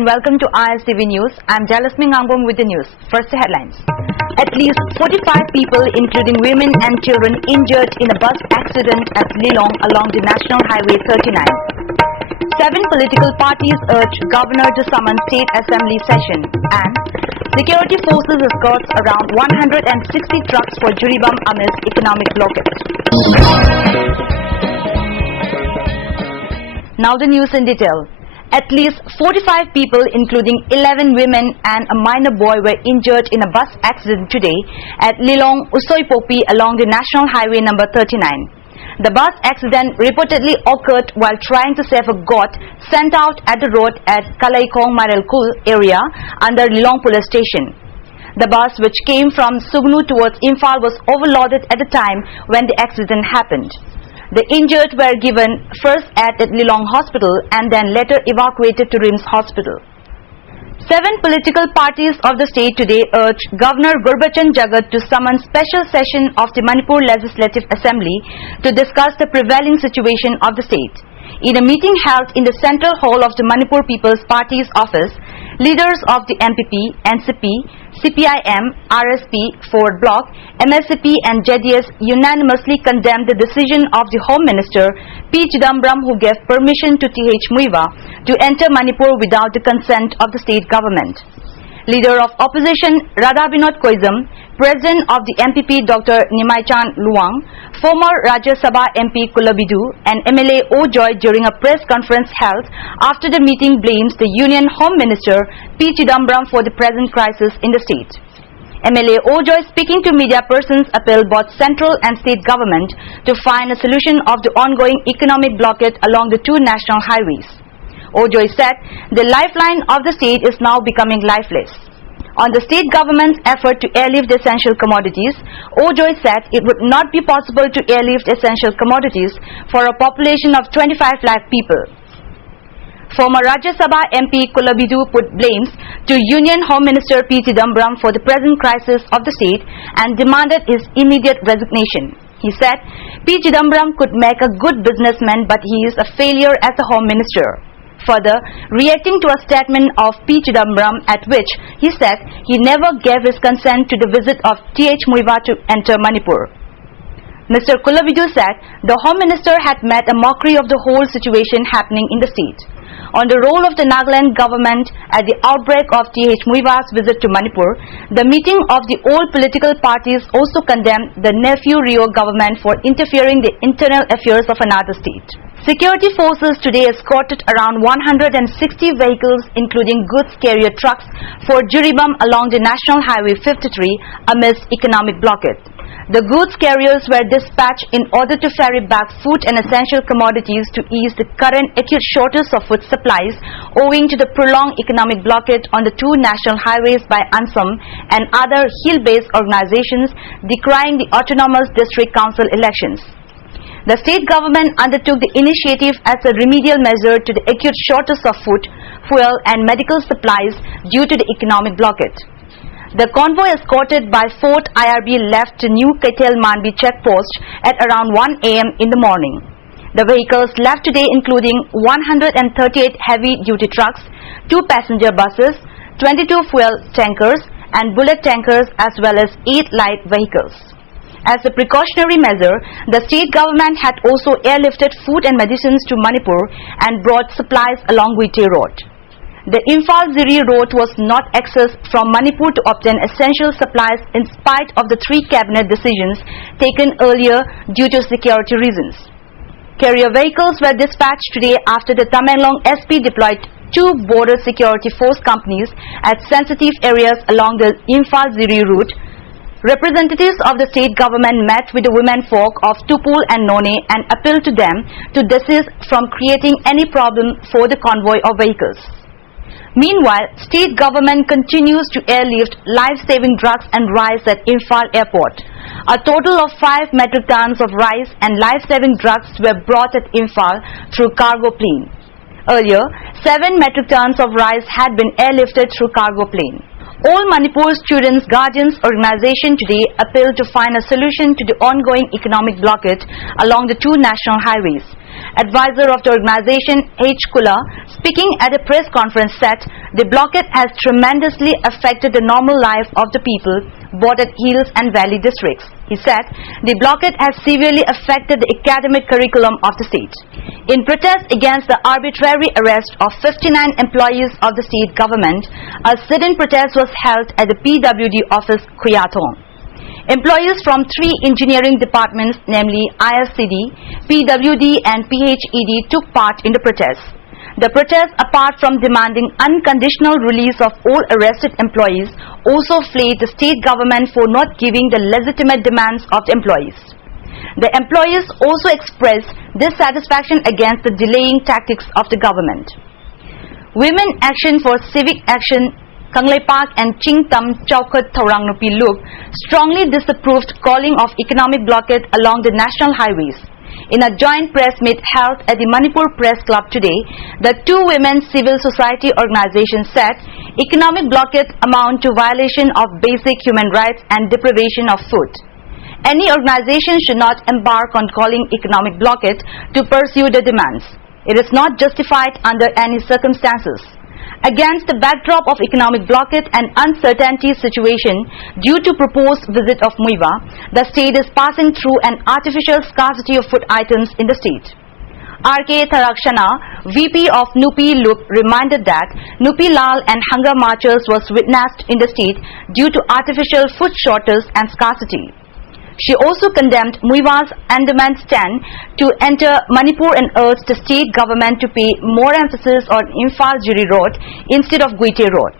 and welcome to ISTV News. I'm Jalasmi Ngangbom with the news. First, the headlines. At least 45 people, including women and children, injured in a bus accident at Lilong along the National Highway 39. 7 political parties urge Governor to summon State Assembly session. And security forces escorts around 160 trucks for Juribam amidst economic blockade. Now the news in detail. At least 45 people, including 11 women and a minor boy, were injured in a bus accident today at Lilong Usoipopi along the National Highway number 39. The bus accident reportedly occurred while trying to save a goat sent out at the road at Kalaikong Marelkul area under Lilong Police Station. The bus, which came from Sugnu towards Imphal, was overloaded at the time when the accident happened. The injured were given first aid at Lilong Hospital and then later evacuated to RIMS Hospital. 7 political parties of the state today urged Governor Gurbachan Jagat to summon special session of the Manipur Legislative Assembly to discuss the prevailing situation of the state. In a meeting held in the Central Hall of the Manipur People's Party's office, leaders of the MPP, NCP, CPIM, RSP, Forward Bloc, MSCP and JDS unanimously condemned the decision of the Home Minister P. Chidambaram, who gave permission to TH Muiva to enter Manipur without the consent of the state government. Leader of Opposition Radha Binod Koizam, President of the MPP Dr. Nimaichan Luang, former Rajya Sabha MP Kulabidu and MLA O Joy during a press conference held after the meeting blames the Union Home Minister P. Chidambaram for the present crisis in the state. MLA O Joy, speaking to media persons, appealed both central and state government to find a solution of the ongoing economic blockade along the 2 national highways. Ojoy said the lifeline of the state is now becoming lifeless. On the state government's effort to airlift essential commodities, Ojoy said it would not be possible to airlift essential commodities for a population of 25 lakh people. Former Rajya Sabha MP Kulabidu put blames to Union Home Minister P. Chidambaram for the present crisis of the state and demanded his immediate resignation. He said P. Chidambaram could make a good businessman, but he is a failure as a Home Minister. Further, reacting to a statement of P. Chidambaram at which he said he never gave his consent to the visit of T.H. Muiva to enter Manipur. Mr. Kulabidu said the Home Minister had made a mockery of the whole situation happening in the state. On the role of the Nagaland government at the outbreak of T.H. Muiva's visit to Manipur, the meeting of the all political parties also condemned the Nephew Rio government for interfering in the internal affairs of another state. Security forces today escorted around 160 vehicles, including goods carrier trucks, for Juribam along the National Highway 53 amidst economic blockade. The goods carriers were dispatched in order to ferry back food and essential commodities to ease the current acute shortage of food supplies owing to the prolonged economic blockade on the 2 national highways by ANSAM and other hill-based organizations decrying the Autonomous District Council elections. The state government undertook the initiative as a remedial measure to the acute shortage of food, fuel and medical supplies due to the economic blockade. The convoy escorted by 4th IRB left to New Ketel Manbi checkpost at around 1 a.m. in the morning. The vehicles left today including 138 heavy-duty trucks, 2 passenger buses, 22 fuel tankers and bullet tankers as well as 8 light vehicles. As a precautionary measure, the state government had also airlifted food and medicines to Manipur and brought supplies along Wite Road. The Imphal-Ziri road was not accessed from Manipur to obtain essential supplies in spite of the 3 cabinet decisions taken earlier due to security reasons. Carrier vehicles were dispatched today after the Tamenglong SP deployed 2 border security force companies at sensitive areas along the Imphal-Ziri route. Representatives of the state government met with the women folk of Tupul and None and appealed to them to desist from creating any problem for the convoy of vehicles. Meanwhile, state government continues to airlift life-saving drugs and rice at Imphal Airport. A total of 5 metric tons of rice and life-saving drugs were brought at Imphal through cargo plane. Earlier, 7 metric tons of rice had been airlifted through cargo plane. All Manipur Students' Guardians Organization today appealed to find a solution to the ongoing economic blockade along the two national highways. Advisor of the organization, H. Kula, speaking at a press conference, said the blockade has tremendously affected the normal life of the people both at hills and valley districts. He said the blockade has severely affected the academic curriculum of the state. In protest against the arbitrary arrest of 59 employees of the state government, a sit-in protest was held at the PWD office, Khuyathong. Employees from 3 engineering departments, namely ISCD, PWD and PHED, took part in the protest. The protest, apart from demanding unconditional release of all arrested employees, also flayed the state government for not giving the legitimate demands of the employees. The employees also expressed dissatisfaction against the delaying tactics of the government. Women Action for Civic Action Kanglei Park and Chingtam Chowkhat Thaurang Nupi Loop strongly disapproved calling of economic blockade along the national highways. In a joint press meet held at the Manipur Press Club today, the 2 women civil society organizations said economic blockade amount to violation of basic human rights and deprivation of food. Any organization should not embark on calling economic blockade to pursue the demands. It is not justified under any circumstances. Against the backdrop of economic blockade and uncertainty situation due to proposed visit of MUIWA, the state is passing through an artificial scarcity of food items in the state. R.K. Tharakshana, VP of Nupi Loop, reminded that Nupi Lal and hunger marches was witnessed in the state due to artificial food shortage and scarcity. She also condemned MUIWA's Andaman stand to enter Manipur and urged the state government to pay more emphasis on Imphal Jiri Road instead of Guite Road.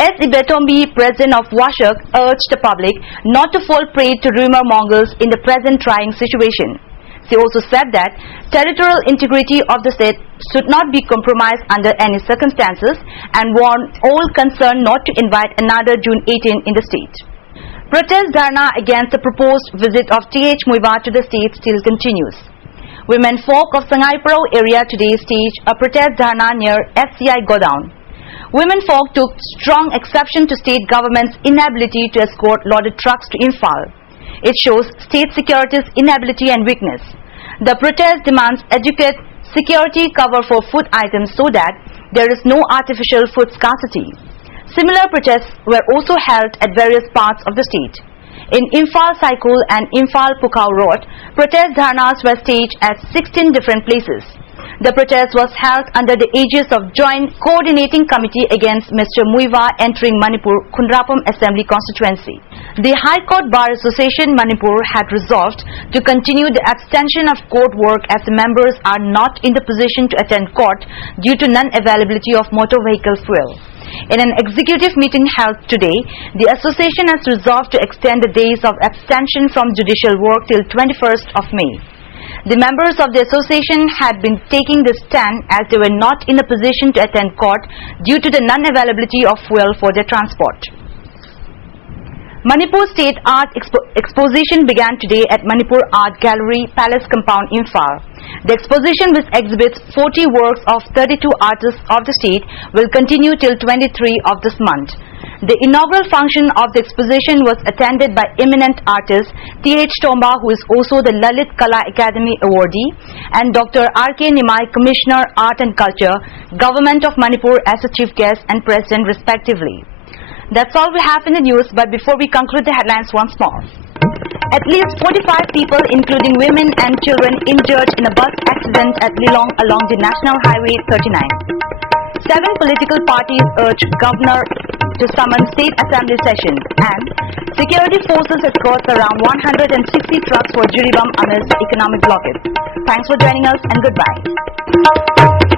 S. Ibetombi, president of WASHAK, urged the public not to fall prey to rumor mongers in the present trying situation. She also said that territorial integrity of the state should not be compromised under any circumstances and warned all concerned not to invite another June 18 in the state. Protest dharna against the proposed visit of T.H. MUIWA to the state still continues. Women folk of Sangaiparao area today staged a protest dharna near FCI Godown. Women folk took strong exception to state government's inability to escort loaded trucks to Imphal. It shows state security's inability and weakness. The protest demands adequate security cover for food items so that there is no artificial food scarcity. Similar protests were also held at various parts of the state. In Imphal Saikul and Imphal Pukau Road, protest dharnas were staged at 16 different places. The protest was held under the aegis of Joint Coordinating Committee against Mr. MUIWA entering Manipur Khundrapam Assembly Constituency. The High Court Bar Association Manipur had resolved to continue the abstention of court work as the members are not in the position to attend court due to non-availability of motor vehicle fuel. In an executive meeting held today, the association has resolved to extend the days of abstention from judicial work till 21st of May. The members of the association had been taking this stand as they were not in a position to attend court due to the non-availability of fuel for their transport. Manipur State Art Exposition began today at Manipur Art Gallery, Palace Compound, Imphal. The exposition, which exhibits 40 works of 32 artists of the state, will continue till 23 of this month. The inaugural function of the exposition was attended by eminent artist T.H. Tomba, who is also the Lalit Kala Academy awardee, and Dr. R.K. Nimai, Commissioner, Art and Culture, Government of Manipur, as the chief guest and president respectively. That's all we have in the news, but before we conclude the headlines once more. At least 45 people, including women and children, injured in a bus accident at Lilong along the National Highway 39. 7 political parties urged Governor to summon State Assembly session, and security forces escort around 160 trucks for Jiribam amidst economic blockade. Thanks for joining us and goodbye.